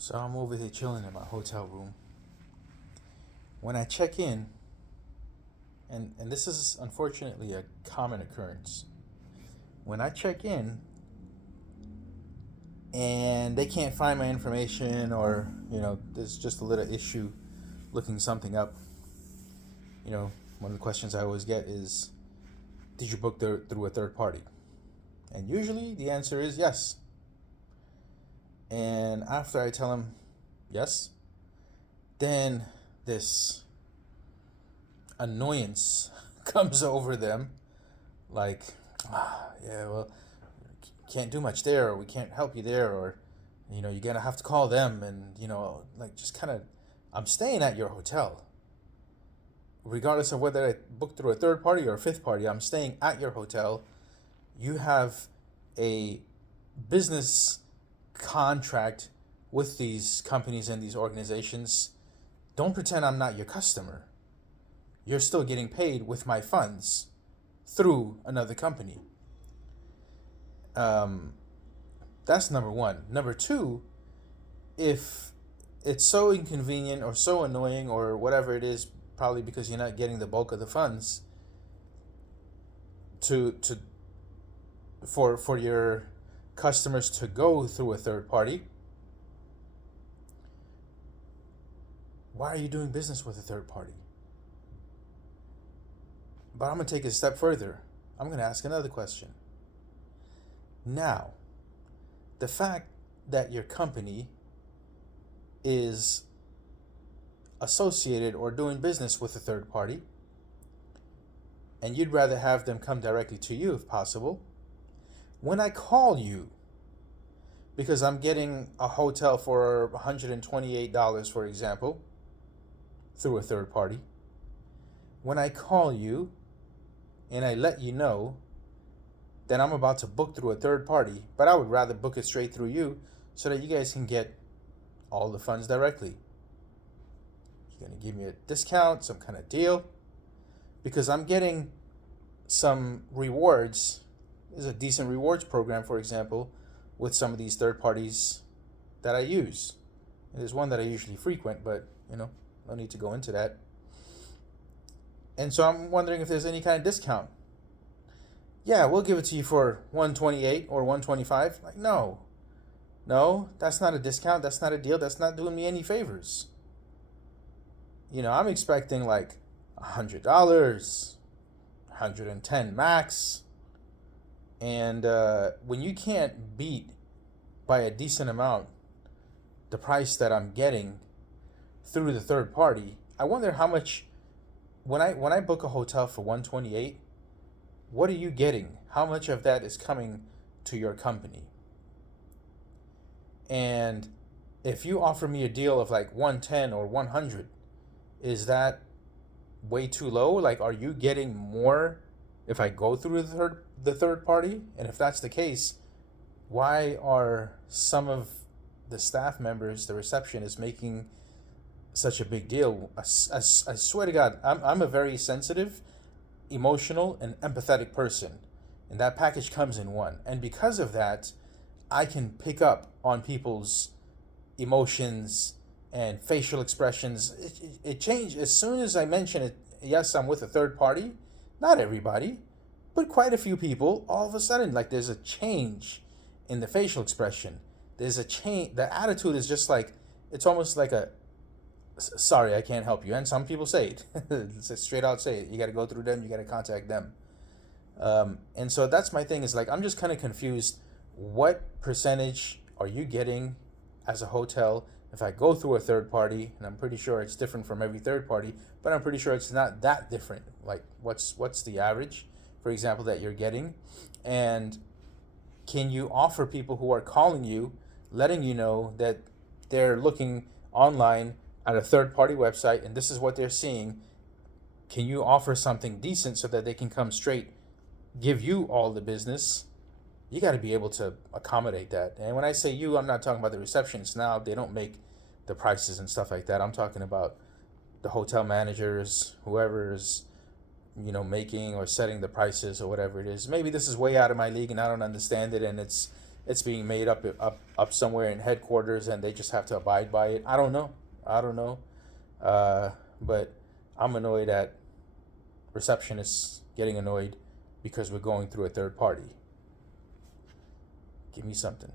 So I'm over here chilling in my hotel room. When I check in, and this is unfortunately a common occurrence, when I check in and they can't find my information, or there's just a little issue looking something up, one of the questions I always get is, did you book through a third party? And usually the answer is yes. And after I tell them yes, then this annoyance comes over them, like, yeah, well, can't do much there, or we can't help you there, or you're gonna have to call them. And like, just kind of, I'm staying at your hotel regardless of whether I booked through a third party or a fifth party. I'm staying at your hotel. You have a business contract with these companies and these organizations. Don't pretend I'm not your customer. You're still getting paid with my funds through another company. That's number one. Number two, if it's so inconvenient or so annoying or whatever it is, probably because you're not getting the bulk of the funds for your customers to go through a third party, why are you doing business with a third party? But I'm going to take it a step further. I'm going to ask another question. Now, the fact that your company is associated or doing business with a third party, and you'd rather have them come directly to you if possible, when I call you, because I'm getting a hotel for $128, for example, through a third party, when I call you and I let you know that I'm about to book through a third party, but I would rather book it straight through you so that you guys can get all the funds directly. You're going to give me a discount, some kind of deal, because I'm getting some rewards. There's a decent rewards program, for example, with some of these third parties that I use. And there's one that I usually frequent, but no need to go into that. And so I'm wondering if there's any kind of discount. Yeah, we'll give it to you for $128 or $125. Like, no, that's not a discount. That's not a deal. That's not doing me any favors. I'm expecting like $100, $110 max. And when you can't beat by a decent amount the price that I'm getting through the third party, I wonder how much, when I book a hotel for $128, what are you getting? How much of that is coming to your company? And if you offer me a deal of like $110 or $100, is that way too low? Like, are you getting more if I go through the third party? And if that's the case, why are some of the staff members, the receptionists, making such a big deal? I swear to God, I'm a very sensitive, emotional, and empathetic person, and that package comes in one. And because of that, I can pick up on people's emotions and facial expressions. It changed as soon as I mention it. Yes, I'm with a third party. Not everybody, but quite a few people. All of a sudden, like, there's a change in the facial expression. There's a change. The attitude is just like, it's almost like a, sorry, I can't help you. And some people say it. Straight out say it. You got to go through them. You got to contact them. And so that's my thing, is like, I'm just kind of confused. What percentage are you getting as a hotel if I go through a third party? And I'm pretty sure it's different from every third party, but I'm pretty sure it's not that different. Like, what's the average, for example, that you're getting? And can you offer people who are calling you, letting you know that they're looking online at a third party website and this is what they're seeing? Can you offer something decent so that they can come straight, give you all the business? You got to be able to accommodate that. And when I say you, I'm not talking about the receptionists now. They don't make the prices and stuff like that. I'm talking about the hotel managers, whoever's making or setting the prices or whatever it is. Maybe this is way out of my league and I don't understand it, and it's it's being made up somewhere in headquarters and they just have to abide by it. I don't know. I don't know. But I'm annoyed at receptionists getting annoyed because we're going through a third party. Give me something.